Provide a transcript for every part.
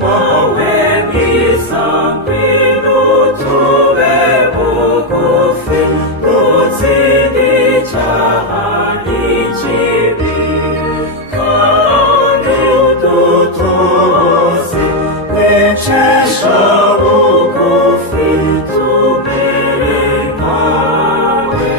mawe mwiza ngwino tube bugufi dutsinde icyaha n'ikibi kandi udutoze kwicisha bugufi tumere nkawe.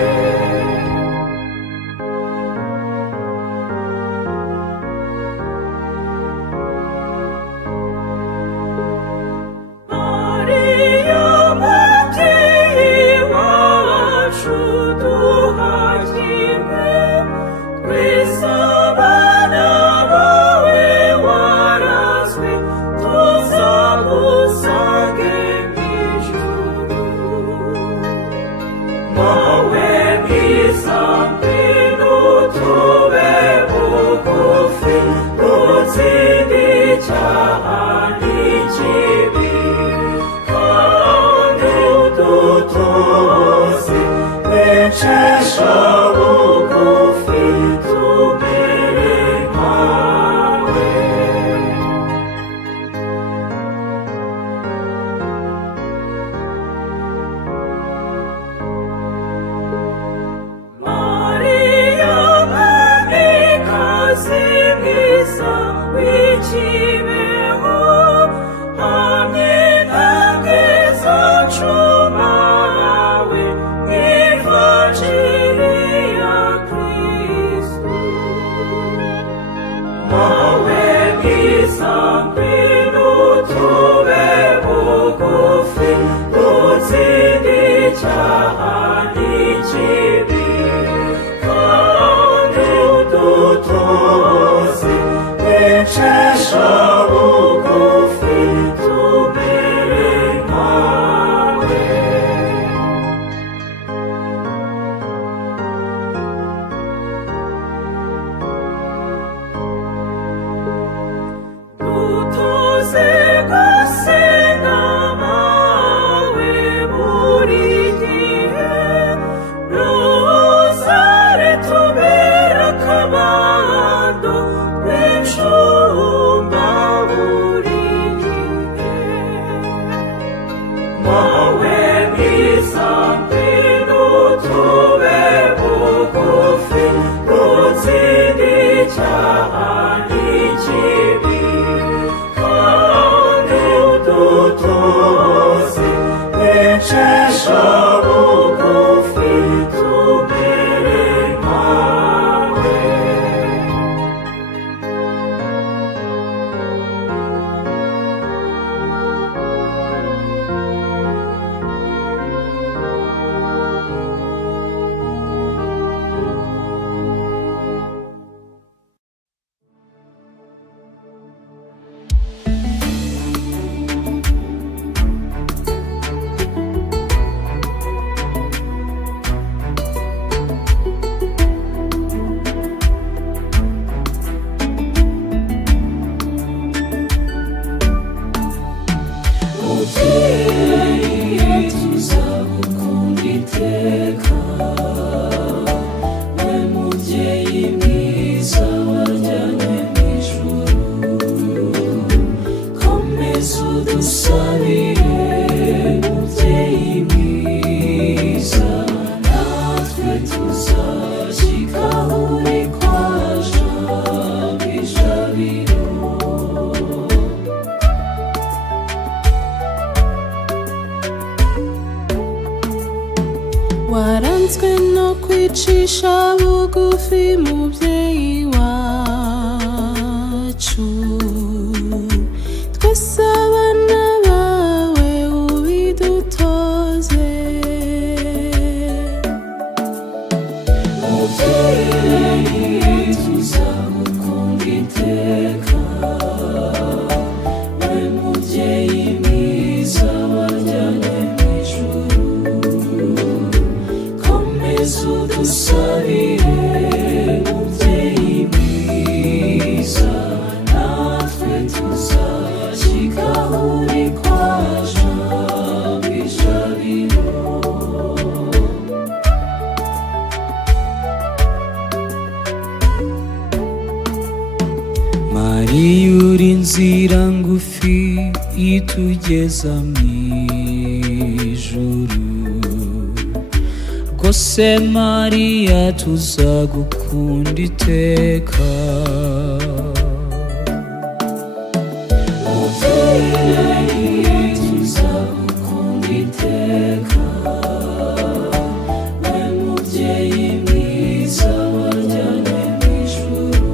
Mariya mubyeyi wacu duhagime twese abana bawe warazwe tuzagusange mw'ijuru. Mawe mwiza ngwino tube bugufi dutsinde icyaha n'ikibi kandi udutoze kwicisha bugufi tumere nkawe. Mariya mwamikazi mwiza w'ikibeho hamwe nange zacu mawe mw'ivanjiri ya Kristu. Mawe mwiza ngwino tube bugufi dutsinde icyaha n'ikibi kandi udutoze kwicisha bugufi tumere nkawe. Dutoze gusenga mawe buri gihe rozari tubere akabando w'icumba buri gihe. Mawe mwiza ngwino tube bugufi dutsinde icyaha n'ikibi kandi udutoze kwicisha bugufi tumere nkawe. Mubyeyi tuzagukunda iteka, we mubyeyi mwiza wajyanywe mw'ijuru, komeza udusabire mubyeyi mwiza natwe tuzashyika aho uri kwa Jambo ijabiro. Waranzwe no kwicisha bugufi mubyeyi wacu twese abana bawe ubidutoze. Mubyeyi tuzagukunda iteka, we mubyeyi mwiza wajyanywe mw'ijuru, komeza udusabire mubyeyi mwiza natwe tuzashyika ngufi itugeza mu ijuru. Rwose Mariya tuzagukunda iteka. Mubyeyi tuzagukunda iteka, we mubyeyi mwiza wajyanywe mu ijuru.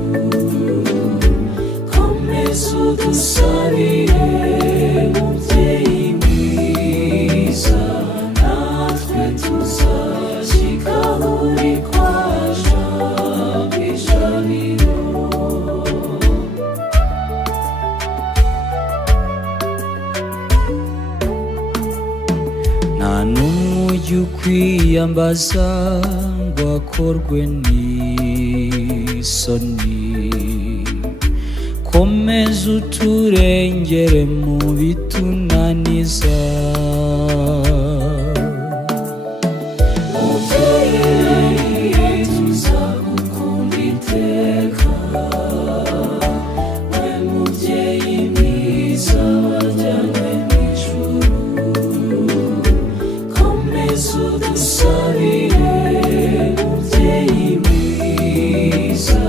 Komeza udusabire mubyeyi mwiza, natwe tuzashyika aho uri kwa Jambo Ijabiro. Nta n'umwe ujya ukwiyambaza ngo akorwe n'isoni. Komeza uturengere mu bitunaniza. Mubyeyi tuzagukunda iteka, we mubyeyi mwiza wajyanywe mu ijuru. Komeza udusabire mubyeyi mwiza,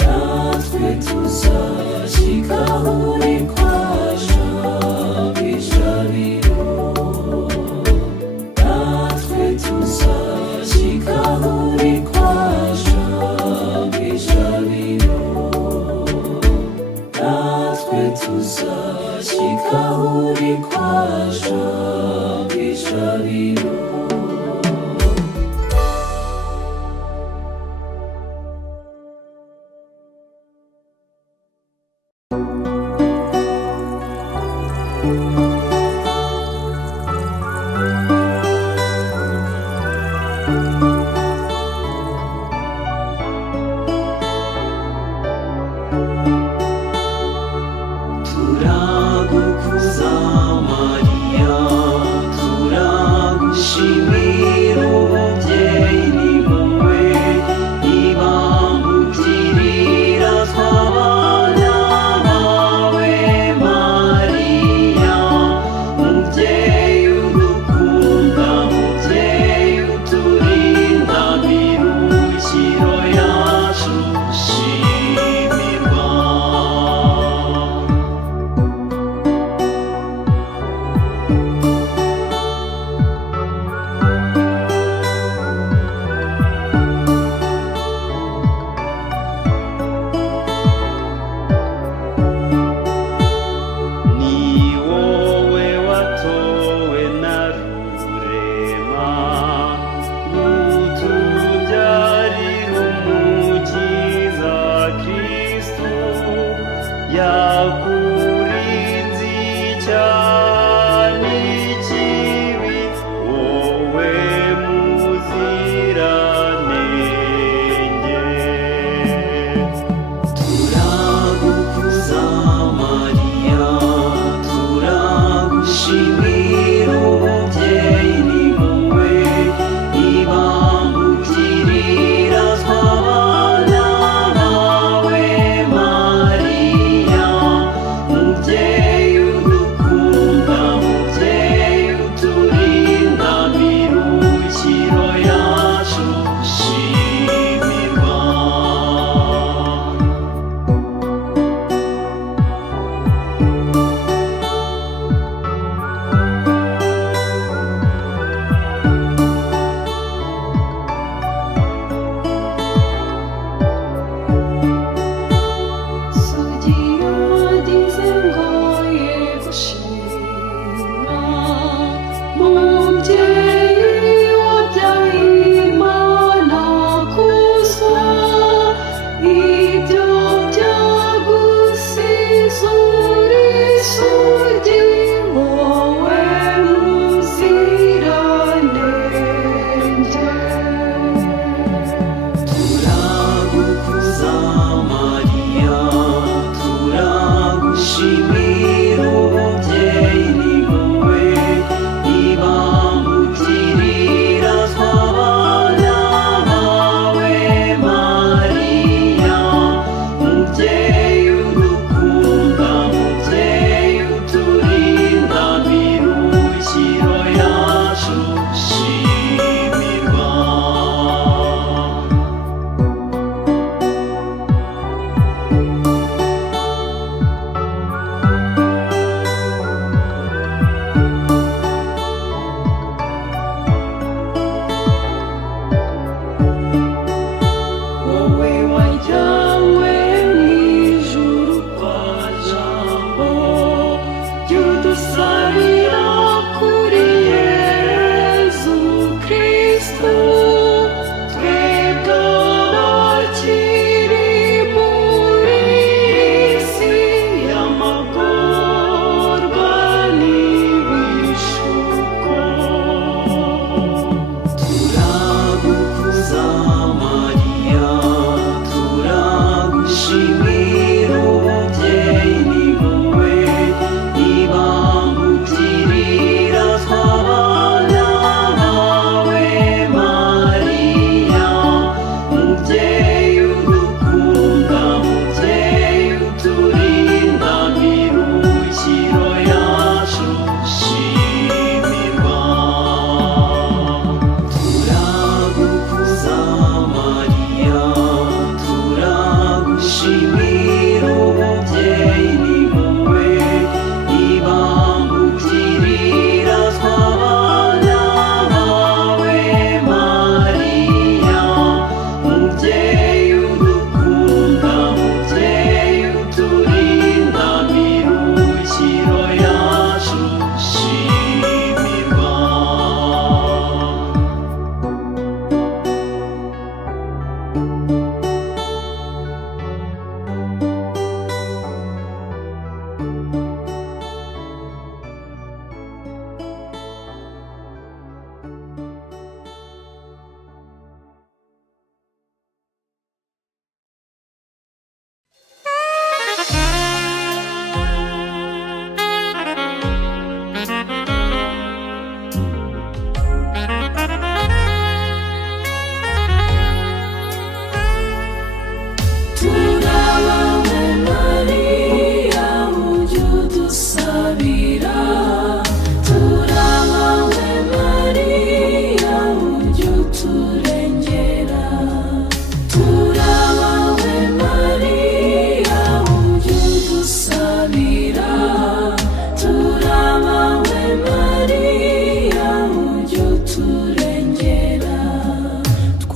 natwe tuzashyika aho uri kwa Jambo Ijabiro. Natwe tuzashyika aho uri kwa Jambo Ijabiro. Natwe tuzashyika aho uri kwa Jambo Ijabiro. Turagukuza Mariya, turagushimira umubyeyi ni wowe, ibangukirira tw'abana bawe Mariya.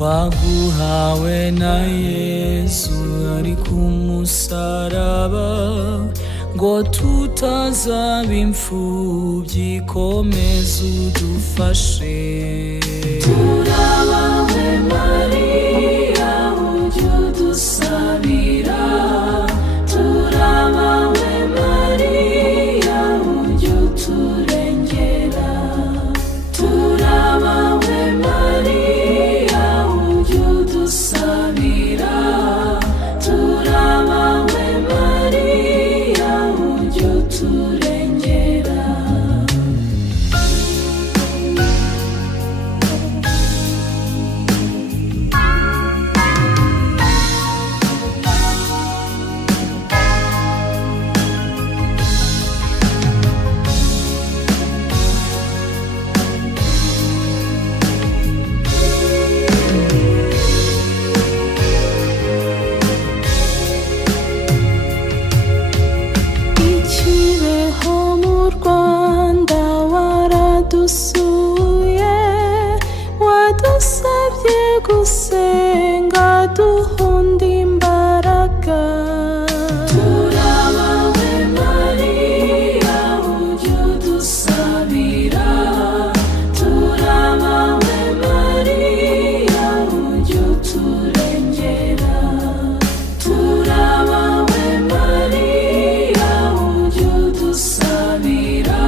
twaguhawe na Yesu ari ku musaraba, ngo tutazaba imfubyi, komeza udufashe. Turabawe Mariya, ujye udusabira. Turabawe Mariya, ujye uturengera. Turabawe Mariya, ujye udusabira. Turabawe Mariya, ujye uturengera. Ikibeho mu Rwanda waradusuye, wadusabye gusenga duhunda imbaraga. Turabawe Mariya, ujye udusabira. Turabawe Mariya, ujye uturengera. Turabawe Mariya, ujye udusabira.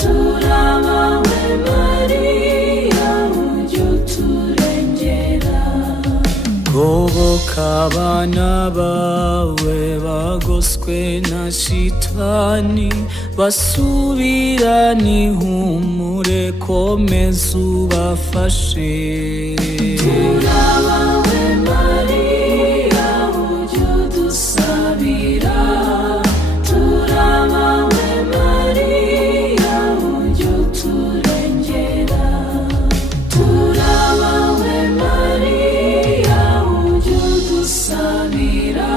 Turabawe Mariya, ujye uturengera. Goboka abana bawe bagoswe na shitani, basubirane ihumure, komeza ubafashe. Turabawe Mariya, ujye udusabira. Turabawe Mariya, ujye uturengera. Turabawe Mariya, ujye udusabira.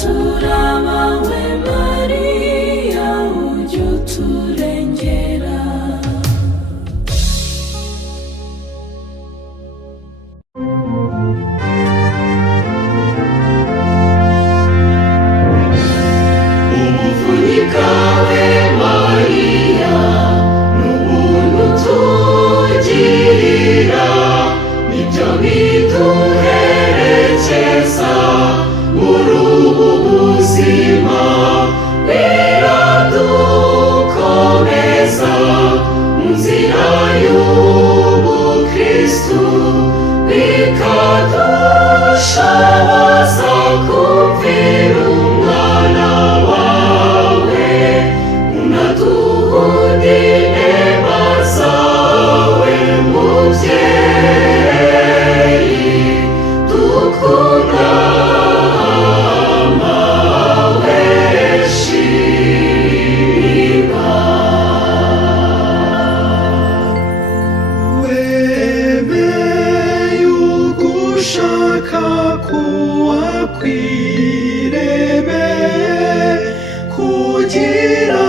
Turabawe Mariya, ujye uturengera. ubuvunyi bwawe Mariya, n'ubuntu tugirira, nibyo biduherekeza muri ubu buzima, biradukomeza mu nzira y'ubukristu, bikadushoboza kumvira umwana wawe, unaduhunda inema zawe mubyeyi dukunda, mawe shimirwa. Wemeye ugushaka kuwa kwiremeye, kugira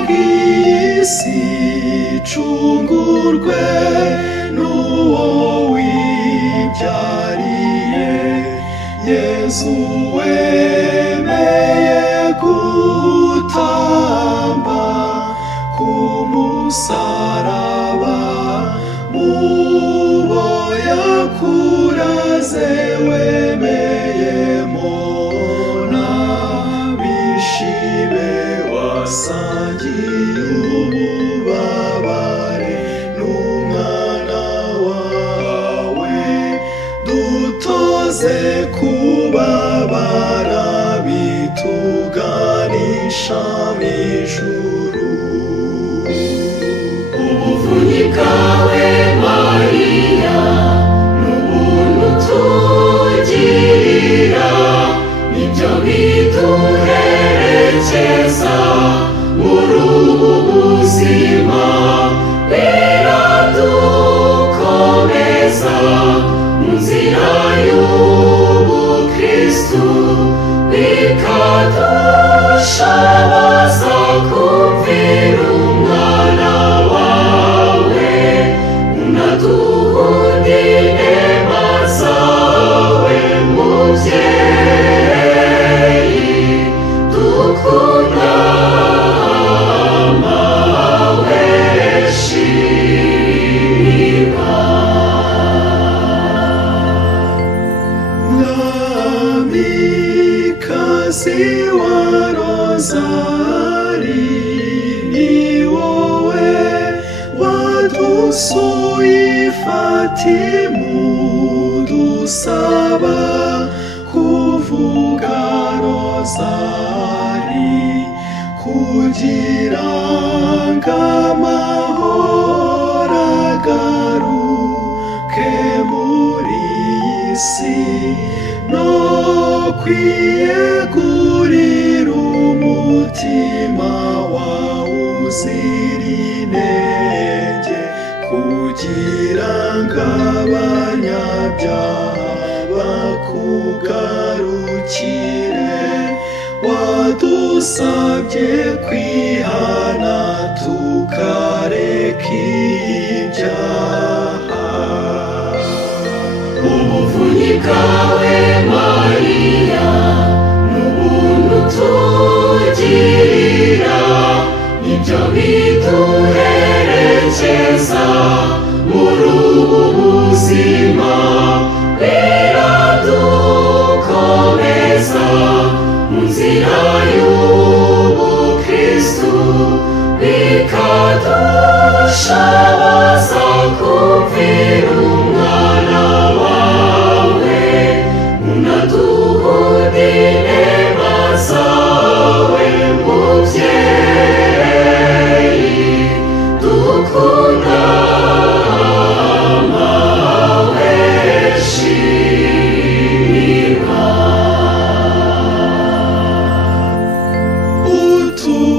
ngo iyi si icungurwe n'uwo wibyariye. Yezu wemeye gutamba ku musaraba, mubo yakuraze wemeyemo n'abishibe, wasangiye ububabare n'umwana wawe, dutoze kubabara bituganisha mu ijuru. ubuvunyi bwawe Mariya, n'ubuntu tugirira, nibyo biduherekeza muri ubu buzima, biradukomeza mu nzira y'ubukristu, bikadushoboza kumvira umwana wawe, unaduhunda yuzuye ifatimu dusaba kuvuga rozari kugira ngo amahoro agaruke muri iyi si no kwiyegurira umutima wawe uzira inenge kugira ngo abanyabyaha bakugarukire wadusabye kwihana tukareka ibyaha ubuvunyi bwawe Mariya n'ubuntu tugirira nibyo biduherekeza muri ubu buzima biradukomeza mu nzira y'ubukristu bikadushoboza kumvira umwana wawe unaduha inema zawe mubyeyi dukunda mawe shimira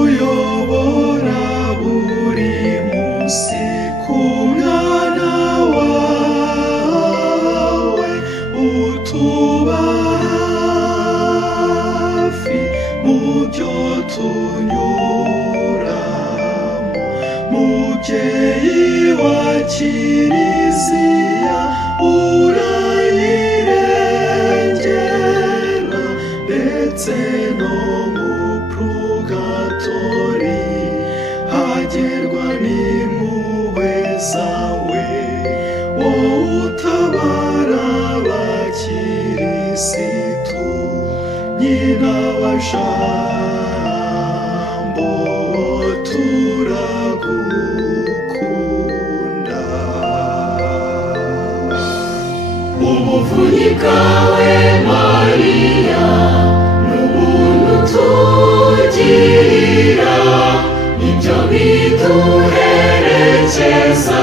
utuyobora buri munsi ku mwana wawe utuba hafi mu byo tunyuramo mubyeyi wa kiliziya urayirengera ndetse no mu purgatori hagerwa n'impuhwe zawe wowe utabara abakirisitu nyina wa jambo turagukunda ubuvunyi bwawe Mariya n'ubuntu tugirira nibyo biduherekeza